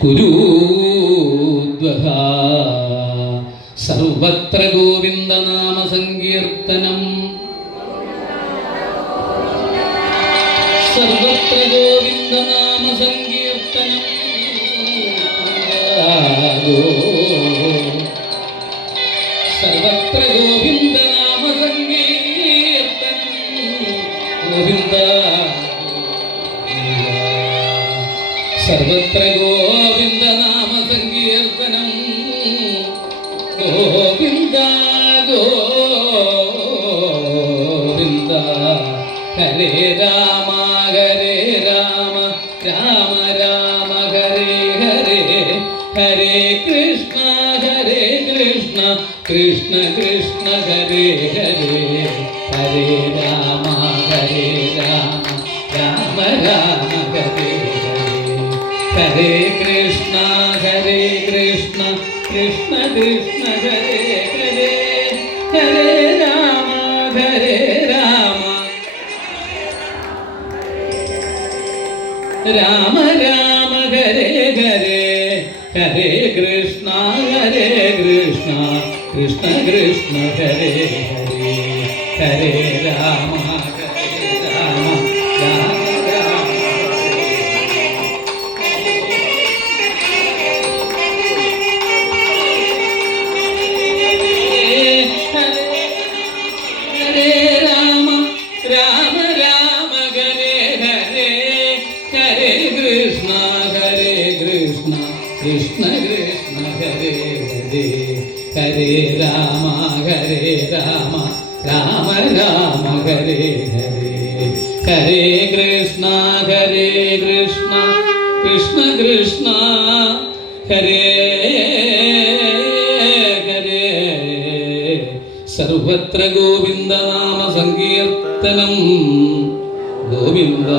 കുരുദ്വഹ സർവത്ര ഗോവിന്ദനാമ സങ്കീർത്തനം സർവത്ര ഗോവിന്ദനാമ സങ്കീർത്തനം സർവത്ര ഗോവിന്ദനാമ സങ്കീർത്തനം ഗോവിന്ദ സർവത്ര ഗോവിന്ദനാമ സങ്കീർത്തനം ഗോവിന്ദ ഗോവിന്ദ ഹരേ രാമ ഹരേ രാമ രാമ രാമ ഹരേ ഹരേ ഹരേ കൃഷ്ണ കൃഷ്ണ കൃഷ്ണ ഹരേ ഹരേ ഹരേ രാമ ഹരേ രാമ രാമ രാമ ഹരേ ഹരേ കൃഷ്ണ കൃഷ്ണ കൃഷ്ണ ഹരേ ഹരേ ഹരേ രാമ രാമ രാമ ഹരേ ഹരേ ഹരേ കൃഷ്ണ കൃഷ്ണ കൃഷ്ണ ഹരേ ഹരേ ഹരേ രാമ രാമ രാമ രാമ ഹരേ രാമ രാമ രാമ ഹരേ ഹരേ ഹരേ കൃഷ്ണ കൃഷ്ണ കൃഷ്ണ ഹരേ ഹരേ ഹരേ രാമ രാമ രാമ രാമ ഹരേ ഹരേ ഹരേ കൃഷ്ണ കൃഷ്ണ കൃഷ്ണ ഹരേ ഹരേ സർവത്ര ഗോവിന്ദനാമ സങ്കീർത്തനം ഗോവിന്ദ